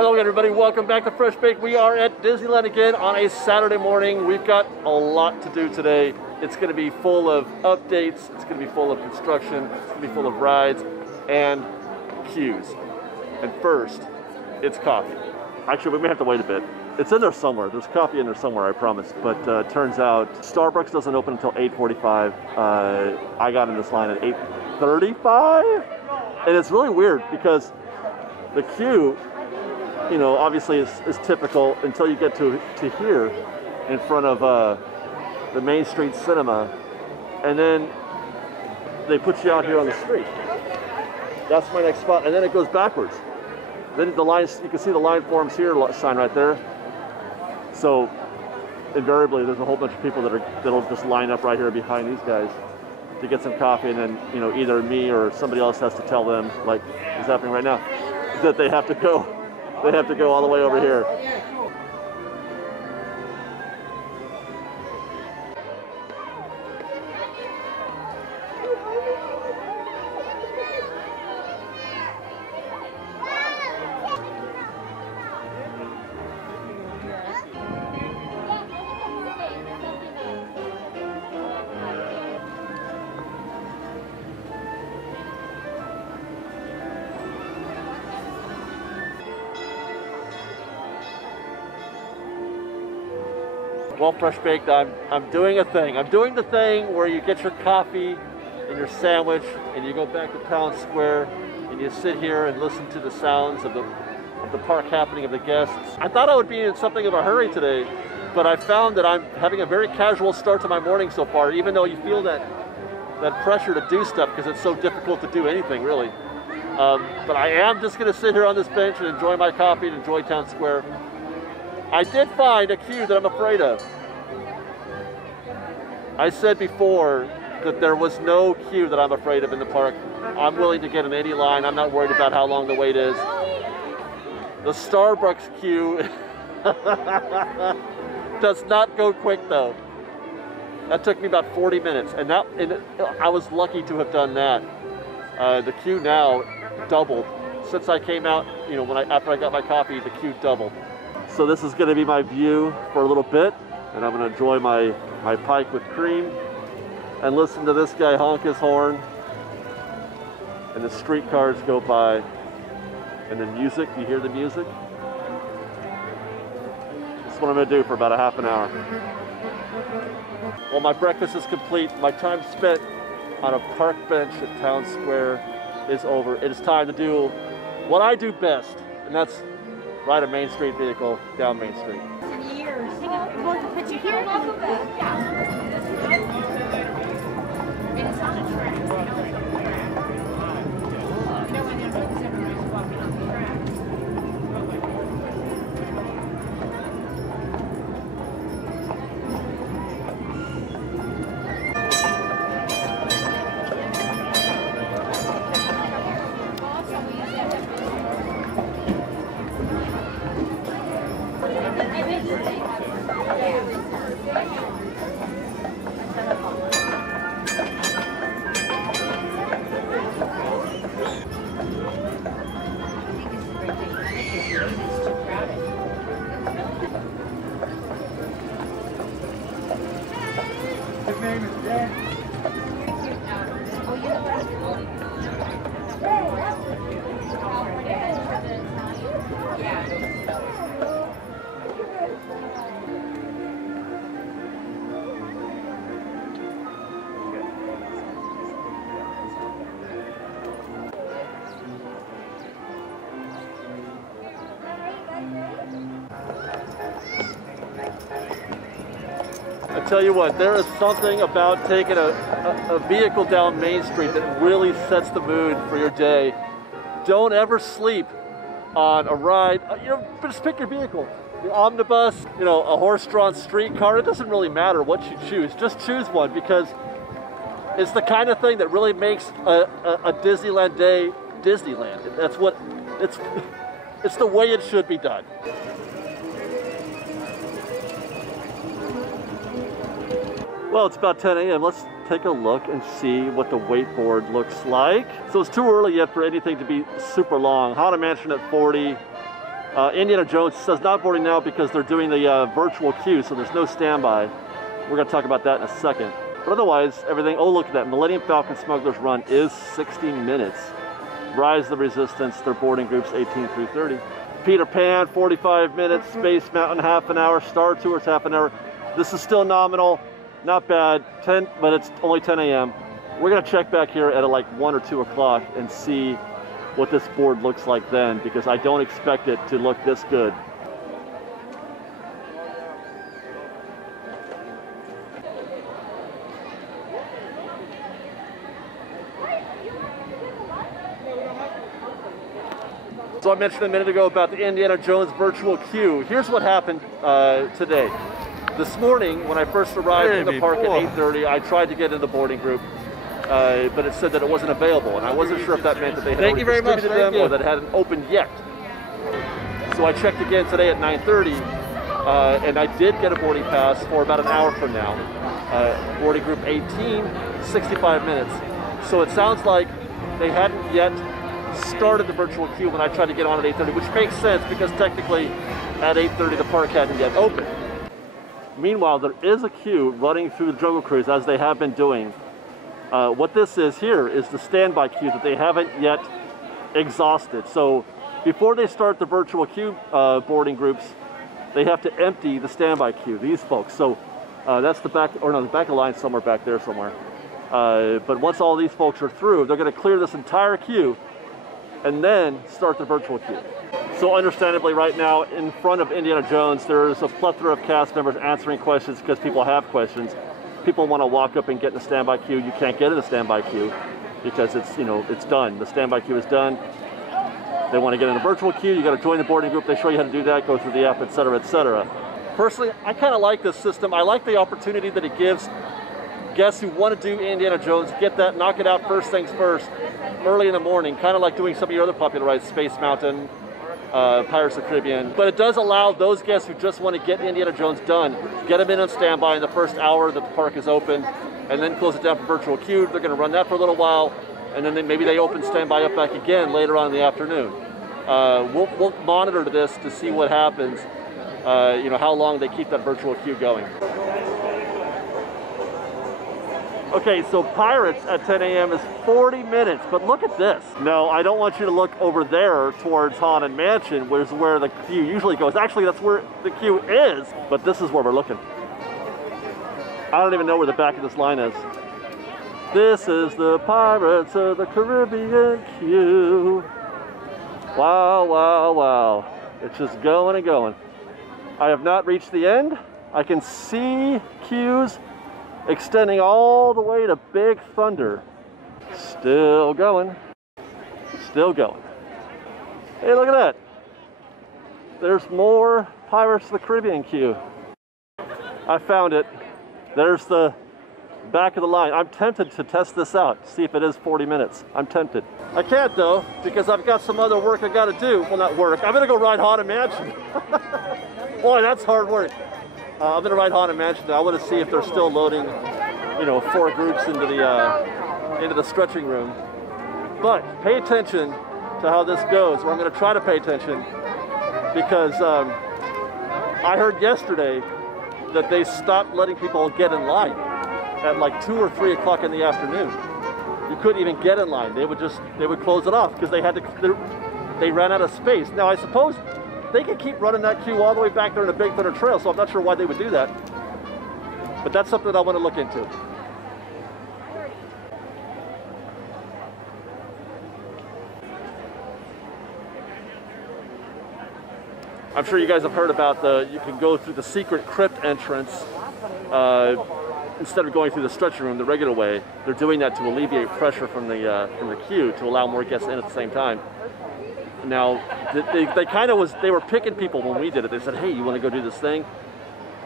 Hello everybody, welcome back to FreshBaked. We are at Disneyland again on a Saturday morning. We've got a lot to do today. It's going to be full of updates, it's going to be full of construction, it's going to be full of rides and queues. And first, it's coffee. Actually, we may have to wait a bit. It's in there somewhere. There's coffee in there somewhere, I promise. But turns out Starbucks doesn't open until 8:45. I got in this line at 8:35. And it's really weird because the queue, you know, obviously is typical until you get to here in front of the Main Street Cinema, and then they put you out here on the street. That's my next spot, and then it goes backwards. Then the lines, you can see the line forms here sign right there. So invariably, there's a whole bunch of people that'll just line up right here behind these guys to get some coffee, and then either me or somebody else has to tell them, like is happening right now, that they have to go. They have to go all the way over here. Well, FreshBaked, I'm doing a thing. I'm doing the thing where you get your coffee and your sandwich and you go back to Town Square and you sit here and listen to the sounds of the park happening, of the guests. I thought I would be in something of a hurry today, but I found that I'm having a very casual start to my morning so far, even though you feel that pressure to do stuff because it's so difficult to do anything, really. But I am just going to sit here on this bench and enjoy my coffee and enjoy Town Square. I did find a queue that I'm afraid of. I said before that there was no queue that I'm afraid of in the park. I'm willing to get in any line. I'm not worried about how long the wait is. The Starbucks queue does not go quick though. That took me about 40 minutes, and I was lucky to have done that. The queue now doubled. Since I came out, after I got my coffee, the queue doubled. So this is going to be my view for a little bit, and I'm going to enjoy my pike with cream and listen to this guy honk his horn and the streetcars go by and the music. You hear the music? That's what I'm going to do for about a half an hour. Well, my breakfast is complete. My time spent on a park bench at Town Square is over. It is time to do what I do best, and that's ride a Main Street vehicle down Main Street. Years. Put you here. Welcome back. And it's on a track. No one ever thinks everybody's walking on the track. His name is Dan. I tell you what, there is something about taking a vehicle down Main Street that really sets the mood for your day. Don't ever sleep on a ride. Just pick your vehicle. The omnibus, a horse-drawn streetcar. It doesn't really matter what you choose. Just choose one, because it's the kind of thing that really makes a Disneyland day Disneyland. That's what it's the way it should be done. Well, it's about 10 a.m. Let's take a look and see what the wakeboard looks like. So it's too early yet for anything to be super long. Haunted Mansion at 40, Indiana Jones says not boarding now because they're doing the virtual queue, so there's no standby. We're going to talk about that in a second. But otherwise, everything, oh look at that, Millennium Falcon Smuggler's Run is 60 minutes. Rise of the Resistance, their boarding groups 18 through 30. Peter Pan, 45 minutes. Space Mountain, half an hour. Star Tours, half an hour. This is still nominal, not bad, 10, but it's only 10 a.m. We're gonna check back here at like 1 or 2 o'clock and see what this board looks like then, because I don't expect it to look this good. So I mentioned a minute ago about the Indiana Jones virtual queue. Here's what happened today. This morning, when I first arrived in the park at 8:30, I tried to get in the boarding group, but it said that it wasn't available, and I wasn't sure if that meant that they had already distributed them or that it hadn't opened yet. So I checked again today at 9:30, and I did get a boarding pass for about an hour from now. Boarding group 18, 65 minutes. So it sounds like they hadn't yet started the virtual queue when I tried to get on at 8:30, which makes sense because technically at 8:30 the park hadn't yet opened. Meanwhile, there is a queue running through the Jungle Cruise as they have been doing. What this is here is the standby queue that they haven't yet exhausted. So before they start the virtual queue boarding groups, they have to empty the standby queue, these folks. So that's the back, or no, the back of the line somewhere back there somewhere. But once all these folks are through, they're going to clear this entire queue and then start the virtual queue. So understandably right now in front of Indiana Jones there's a plethora of cast members answering questions because people have questions. People want to walk up and get in the standby queue. You can't get in the standby queue because it's, you know, it's done. The standby queue is done. They want to get in the virtual queue, you got to join the boarding group, they show you how to do that, go through the app, etc., etc. Personally, I kind of like this system. I like the opportunity that it gives guests who want to do Indiana Jones, get that, knock it out first things first, early in the morning, kind of like doing some of your other popular rides, Space Mountain, Pirates of the Caribbean. But it does allow those guests who just want to get Indiana Jones done, get them in on standby in the first hour that the park is open, and then close it down for virtual queue. They're going to run that for a little while, and then maybe they open standby up back again later on in the afternoon. We'll monitor this to see what happens, you know, how long they keep that virtual queue going. Okay, so Pirates at 10 a.m. is 40 minutes, but look at this. No, I don't want you to look over there towards Haunted Mansion, which is where the queue usually goes. Actually, that's where the queue is, but this is where we're looking. I don't even know where the back of this line is. This is the Pirates of the Caribbean queue. Wow, wow, wow. It's just going and going. I have not reached the end. I can see queues extending all the way to Big Thunder. Still going. Still going. Hey, look at that. There's more Pirates of the Caribbean queue. I found it. There's the back of the line. I'm tempted to test this out, see if it is 40 minutes. I'm tempted. I can't though, because I've got some other work I gotta do. Well, not work. I'm gonna go ride Haunted Mansion. Boy, that's hard work. I'm gonna ride Haunted Mansion. I want to see if they're still loading, you know, 4 groups into the stretching room. But pay attention to how this goes. Or I'm gonna try to pay attention because I heard yesterday that they stopped letting people get in line at like 2 or 3 o'clock in the afternoon. You couldn't even get in line. They would close it off because they ran out of space. Now I suppose they could keep running that queue all the way back there in the Big Thunder Trail, so I'm not sure why they would do that. But that's something I want to look into. I'm sure you guys have heard about you can go through the secret crypt entrance instead of going through the stretching room the regular way. They're doing that to alleviate pressure from the queue to allow more guests in at the same time. Now, they were picking people when we did it. They said, hey, you want to go do this thing?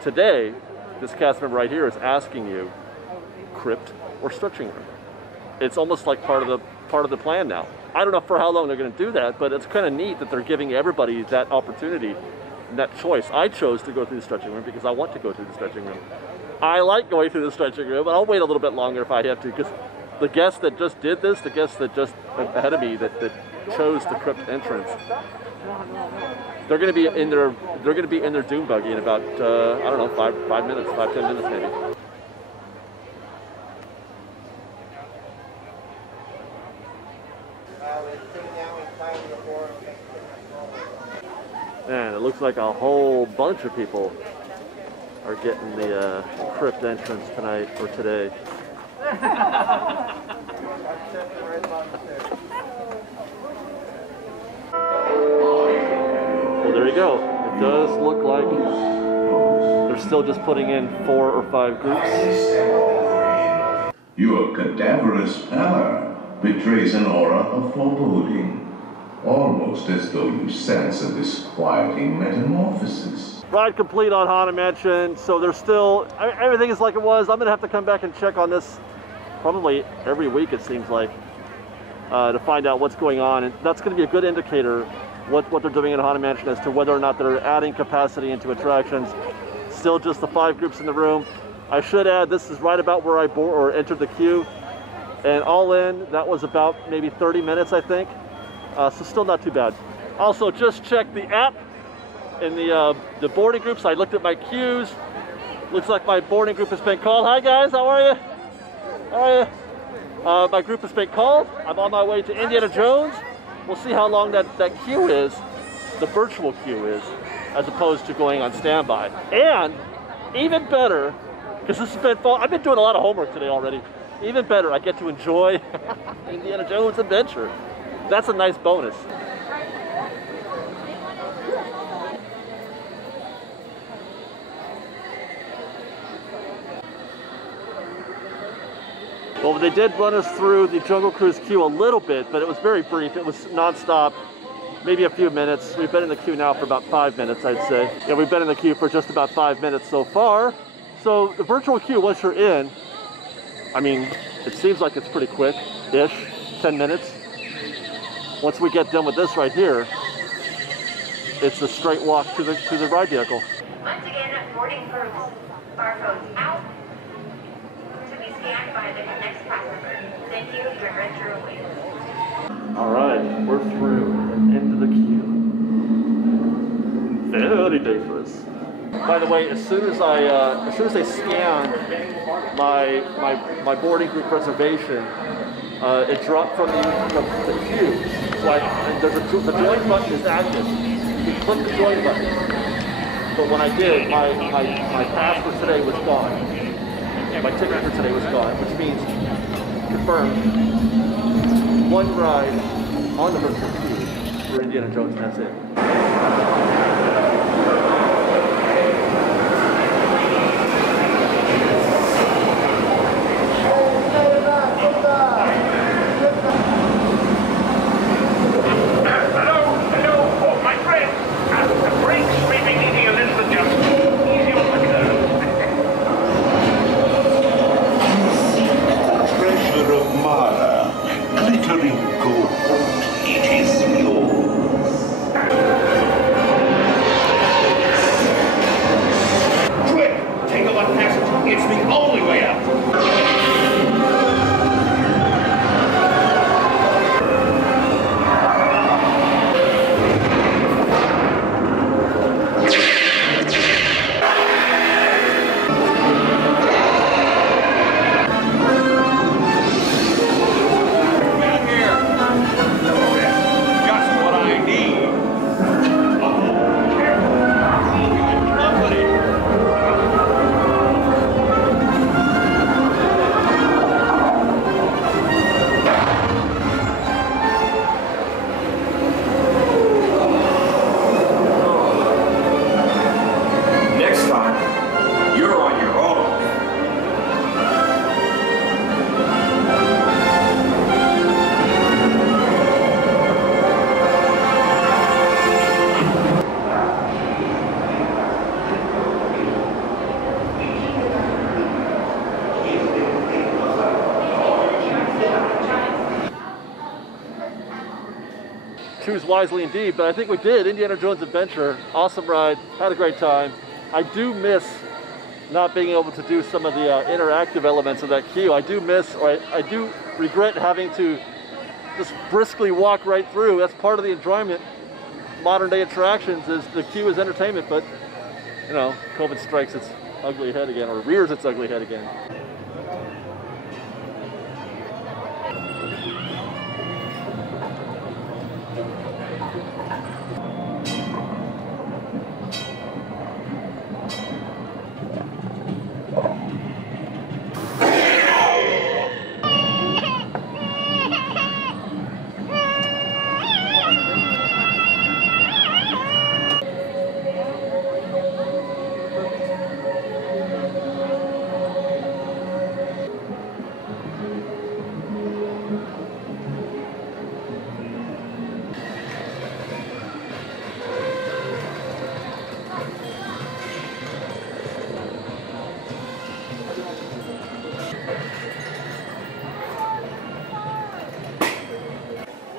Today, this cast member right here is asking you, crypt or stretching room. It's almost like part of the plan now. I don't know for how long they're going to do that, but it's kind of neat that they're giving everybody that opportunity and that choice. I chose to go through the stretching room because I want to go through the stretching room. I like going through the stretching room, but I'll wait a little bit longer if I have to, because the guests that just did this, the guests that just ahead of me that chose the crypt entrance, They're going to be in their dune buggy in about I don't know, 5 minutes, 5-10 minutes maybe. Man, it looks like a whole bunch of people are getting the crypt entrance tonight or today. Well, there you go. It does look like they're still just putting in 4 or 5 groups. Your cadaverous pallor betrays an aura of foreboding, almost as though you sense a disquieting metamorphosis. Ride complete on Haunted Mansion, so there's still, everything is like it was. I'm gonna have to come back and check on this probably every week, it seems like, to find out what's going on. And that's gonna be a good indicator what they're doing in Haunted Mansion as to whether or not they're adding capacity into attractions. Still just the 5 groups in the room. I should add, this is right about where I entered the queue. And all in, that was about maybe 30 minutes, I think. So still not too bad. Also, just check the app in the boarding groups. I looked at my queues. Looks like my boarding group has been called. Hi guys, how are you? How are you? My group has been called. I'm on my way to Indiana Jones. We'll see how long that queue is, the virtual queue is, as opposed to going on standby. And even better, because this has been fun. I've been doing a lot of homework today already. Even better, I get to enjoy Indiana Jones Adventure. That's a nice bonus. Well, they did run us through the Jungle Cruise queue a little bit, but it was very brief. It was non-stop, maybe a few minutes. We've been in the queue now for about 5 minutes, I'd say. Yeah, we've been in the queue for just about 5 minutes so far. So the virtual queue, once you're in, I mean, it seems like it's pretty quick-ish, 10 minutes. Once we get done with this right here, it's a straight walk to the ride vehicle. Once again, boarding groups, barcodes out to be scanned by the next class member. Thank you, your adventure awaits. All right, we're through and into the queue. Very dangerous. By the way, as soon as they scan my boarding group reservation, it dropped from the queue. So the join button is active. You can click the join button. But when I did, my pass for today was gone. My ticket for today was gone, which means confirmed 1 ride on the virtual queue for Indiana Jones, and that's it. Choose wisely indeed, but I think we did. Indiana Jones Adventure, awesome ride, had a great time. I do miss not being able to do some of the interactive elements of that queue. I do miss, or I do regret having to just briskly walk right through. That's part of the enjoyment modern day attractions is the queue is entertainment, but you know, COVID strikes its ugly head again, or rears its ugly head again.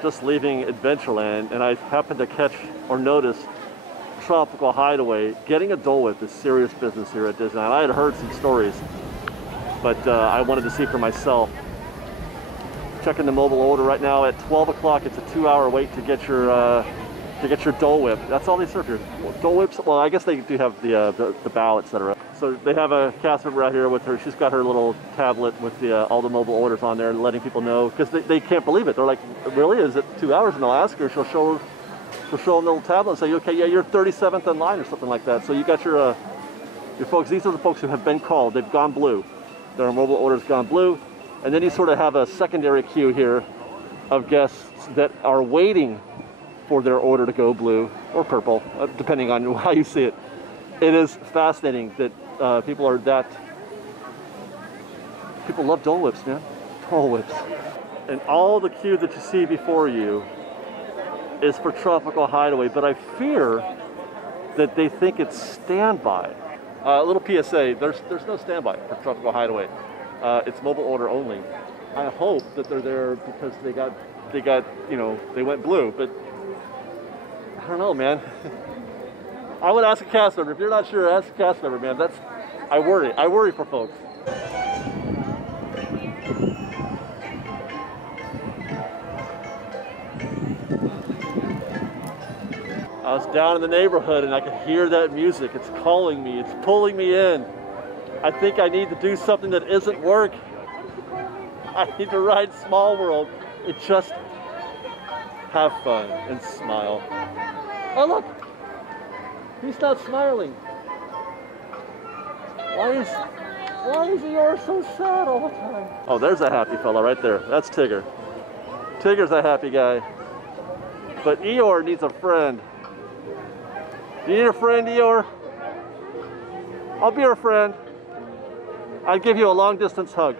Just leaving Adventureland, and I happened to catch or notice Tropical Hideaway. Getting a Dole Whip is serious business here at Disneyland. I had heard some stories, but I wanted to see for myself. Checking the mobile order right now at 12 o'clock. It's a 2-hour wait to get your Dole Whip. That's all they serve here. Dole Whips. Well, I guess they do have the bow, etc. So they have a cast member out here with her. She's got her little tablet with all the mobile orders on there, letting people know, because they can't believe it. They're like, really? Is it 2 hours? And they'll ask her. She'll show them a little tablet and say, okay, yeah, you're 37th in line or something like that. So you got your folks. These are the folks who have been called. They've gone blue. Their mobile order's gone blue. And then you sort of have a secondary queue here of guests that are waiting for their order to go blue or purple, depending on how you see it. It is fascinating that people love Dole Whips, man. Dole Whips. And all the queue that you see before you is for Tropical Hideaway, but I fear that they think it's standby. A little PSA, there's no standby for Tropical Hideaway. It's mobile order only. I hope that they're there because they got, you know, they went blue, but I don't know, man. I would ask a cast member. If you're not sure, ask a cast member, man. I worry for folks. I was down in the neighborhood and I could hear that music. It's calling me, it's pulling me in. I think I need to do something that isn't work. I need to ride Small World. It just have fun and smile. Oh look, he's not smiling. Why is Eeyore so sad all the time? Oh, there's a happy fella right there. That's Tigger. Tigger's a happy guy. But Eeyore needs a friend. Do you need a friend, Eeyore? I'll be your friend. I'd give you a long distance hug.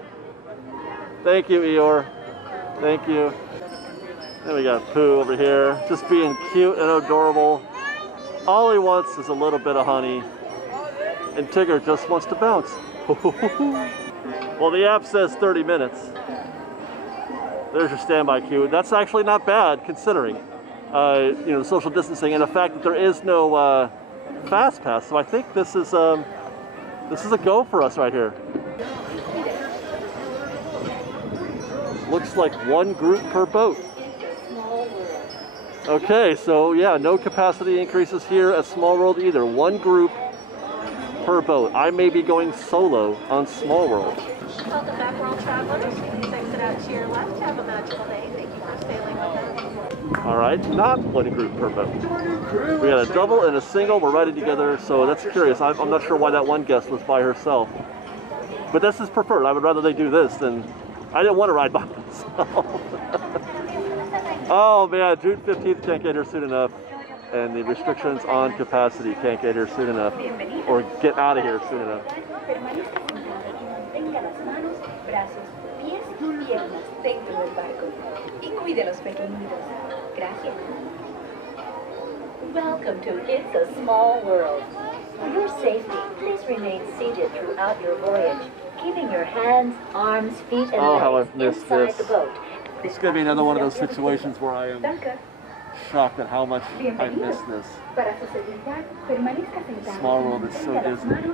Thank you, Eeyore. Thank you. Then we got Pooh over here, just being cute and adorable. All he wants is a little bit of honey. And Tigger just wants to bounce. Well, the app says 30 minutes. There's your standby queue. That's actually not bad considering, you know, social distancing and the fact that there is no fast pass. So I think this is a go for us right here. Looks like one group per boat. Okay, so yeah, no capacity increases here at Small World either. One group per boat. I may be going solo on Small World. Welcome back, world travelers. Please exit out to your left. Have a magical day. Thank you for sailing with us. All right, not one group per boat. We had a double and a single. We're riding together, so that's curious. I'm not sure why that one guest was by herself. But this is preferred. I would rather they do this than... I didn't want to ride by myself. Oh man, June 15th can't get here soon enough. And the restrictions on capacity can't get here soon enough. Or get out of here soon enough. Welcome to It's a Small World. For your safety, please remain seated throughout your voyage, keeping your hands, arms, feet, and legs inside the boat. It's going to be another one of those situations where I am shocked at how much I miss this. Small World is so Disney.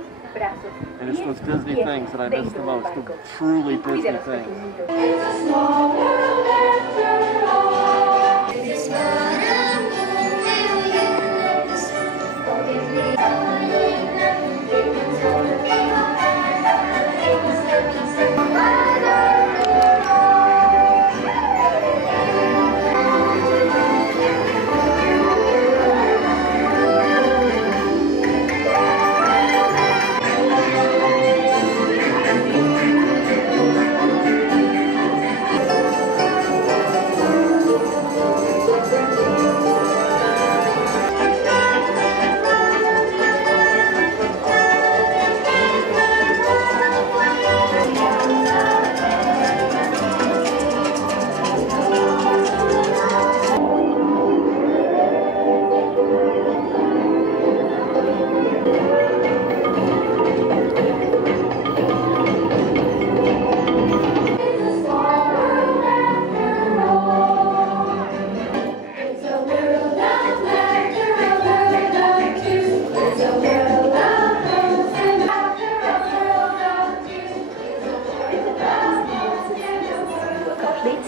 And it's those Disney things that I miss the most, the truly Disney things. It's a small world after all. It's a small world.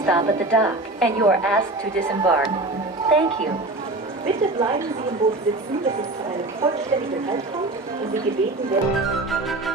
Stop at the dock, and you are asked to disembark. Thank you. Bitte bleiben Sie im Boot sitzen, bis es zu einem vollständigen Halt kommt und Sie gebeten werden.